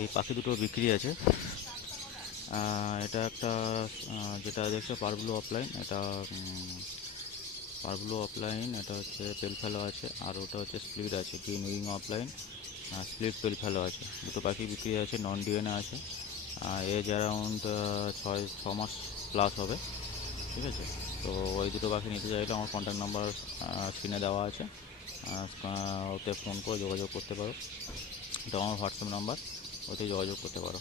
এই পাখি দুটো বিক্রি আছে। এটা একটা যেটা দেখছো পারব্লু অফলাইন, এটা পারব্লু অফলাইন, এটা হচ্ছে পেল ফেলো আছে, আর ওটা হচ্ছে স্প্লিট আছে, গ্রিন উইং অফলাইন স্প্লিট পেল ফেলো আছে। দুটো পাখি বিক্রি আছে, নন ডিএনএ আছে। এজ অ্যারাউন্ড 6 মাস প্লাস হবে। ঠিক আছে, তো ওই দুটো পাখি নিতে চাইলে আমার কন্ট্যাক্ট নাম্বার স্ক্রিনে দেওয়া আছে, ওতে ফোন করে যোগাযোগ করতে পারো। এটা আমার হোয়াটসঅ্যাপ নাম্বার, ওতে যোগাযোগ করতে পারো।